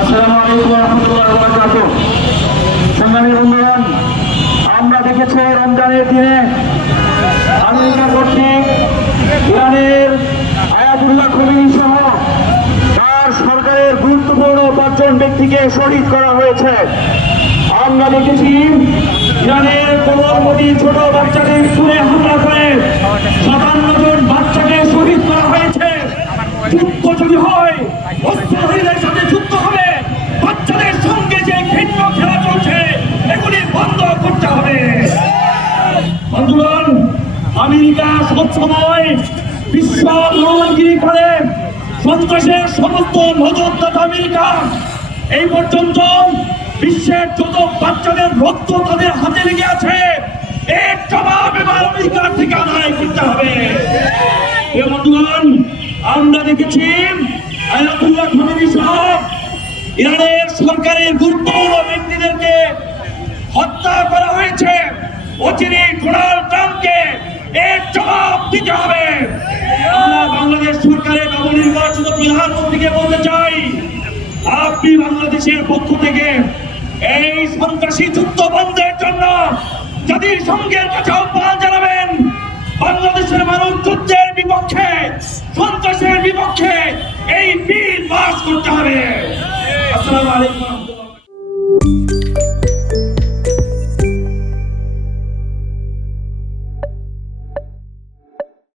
আসসালামু আলাইকুম ওয়া রাহমাতুল্লাহি ওয়া বারাকাতুহু। সংগ্রামী বন্ধুগণ, আমরা দেখেছি রমজানের দিনে আমেরিকা কর্তৃক ইরানের আয়াতুল্লাহ খোমেনি সহ তার সরকারের গুরুত্বপূর্ণ 5 জন ব্যক্তিকে শহীদ করা হয়েছে। আমরা দেখেছি ইরানের কোমলমতি ছোট বাচ্চাদের স্কুলে হামলা করে 57 জন বাচ্চাকে শহীদ করা হয়েছে। যুদ্ধ যদি হয়, অস্ত্রধারীদের সাথে যুদ্ধ হবে। বাচ্চাদের সঙ্গে যে ঘৃণ্য খেলা চলছে, এগুলি বন্ধ করতে হবে। বন্ধুগণ, আমেরিকা সবসময় বিশ্ব মহামারী করে সন্ত্রাসের সমস্ত নজরদারি আমেরিকা এই পর্যন্ত বিশ্বের যত বাচ্চাদের রক্ত তাদের হাতে লেগে আছে, এর জবাব এবার আমেরিকার থেকে আদায় করতে হবে। বন্ধুগণ, আমরা দেখেছি আয়াতুল্লাহ খোমেনি সহ ইরানের সরকারের গুরুত্বপূর্ণ ব্যক্তিদেরকে হত্যা করা হয়েছে। অচিরে ডোনাল্ড ট্রাম্পকে এর জবাব দিতে হবে। আমরা বাংলাদেশ সরকারের নবনির্বাচিত প্রধানমন্ত্রীকে বলতে চাই, আপনি বাংলাদেশের পক্ষ থেকে এই সন্ত্রাসী যুদ্ধ বন্ধের জন্য জাতিসংঘের কাছে আহ্বান জানাবেন। বাংলাদেশের মানুষ যুদ্ধের বিপক্ষে, সন্ত্রাসের বিপক্ষে এই বিল পাস করতে হবে। আসসালামু আলাইকুম।